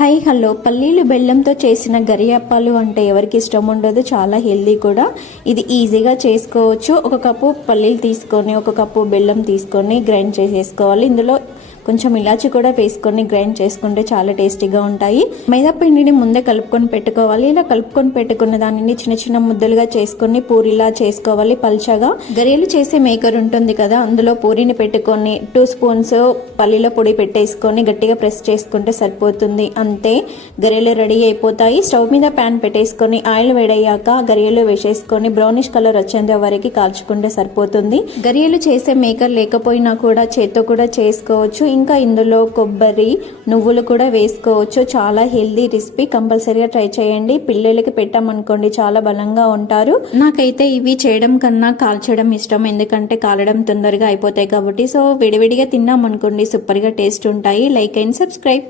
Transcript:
High hello పల్లీలు బెల్లంతో చేసిన గరియప్పాలు అంటే ఎవరికి ఇష్టం ఉండదు, చాలా హెల్దీ కూడా. ఇది ఈజీగా చేసుకోవచ్చు. ఒక కప్పు పల్లీలు తీసుకొని ఒక కప్పు బెల్లం తీసుకొని గ్రైండ్ చేసేసుకోవాలి. ఇందులో కొంచెం ఇలాచి కూడా వేసుకొని గ్రైండ్ చేసుకుంటే చాలా టేస్టీగా ఉంటాయి. మైదా పిండిని ముందే కలుపుకొని పెట్టుకోవాలి. ఇలా కలుపుకొని పెట్టుకున్న దానిని చిన్న చిన్న ముద్దలుగా చేసుకొని పూరిలా చేసుకోవాలి పల్చగా. గరియలు చేసే మేకర్ ఉంటుంది కదా, అందులో పూరిని పెట్టుకొని 2 స్పూన్స్ పల్లీల పొడి పెట్టేసుకొని గట్టిగా ప్రెస్ చేసుకుంటే సరిపోతుంది. అంతే, గరియలు రెడీ అయిపోతాయి. స్టవ్ మీద ప్యాన్ పెట్టేసుకొని ఆయిల్ వేడయ్యాక గరియలు వేసేసుకొని బ్రౌనిష్ కలర్ వచ్చేంత వరకు కాల్చుకుంటే సరిపోతుంది. గరియలు చేసే మేకర్ లేకపోయినా కూడా చేత్తో కూడా చేసుకోవచ్చు. ఇంకా ఇందులో కొబ్బరి, నువ్వులు కూడా వేసుకోవచ్చు. చాలా హెల్దీ రెసిపీ, కంపల్సరీగా ట్రై చేయండి. పిల్లలకి పెట్టామనుకోండి చాలా బలంగా ఉంటారు. నాకైతే ఇవి చేయడం కన్నా కాల్చడం ఇష్టం, ఎందుకంటే కాలడం తొందరగా అయిపోతాయి కాబట్టి. సో విడివిడిగా తిన్నామనుకోండి సూపర్ గా టేస్ట్ ఉంటాయి. Like and subscribe.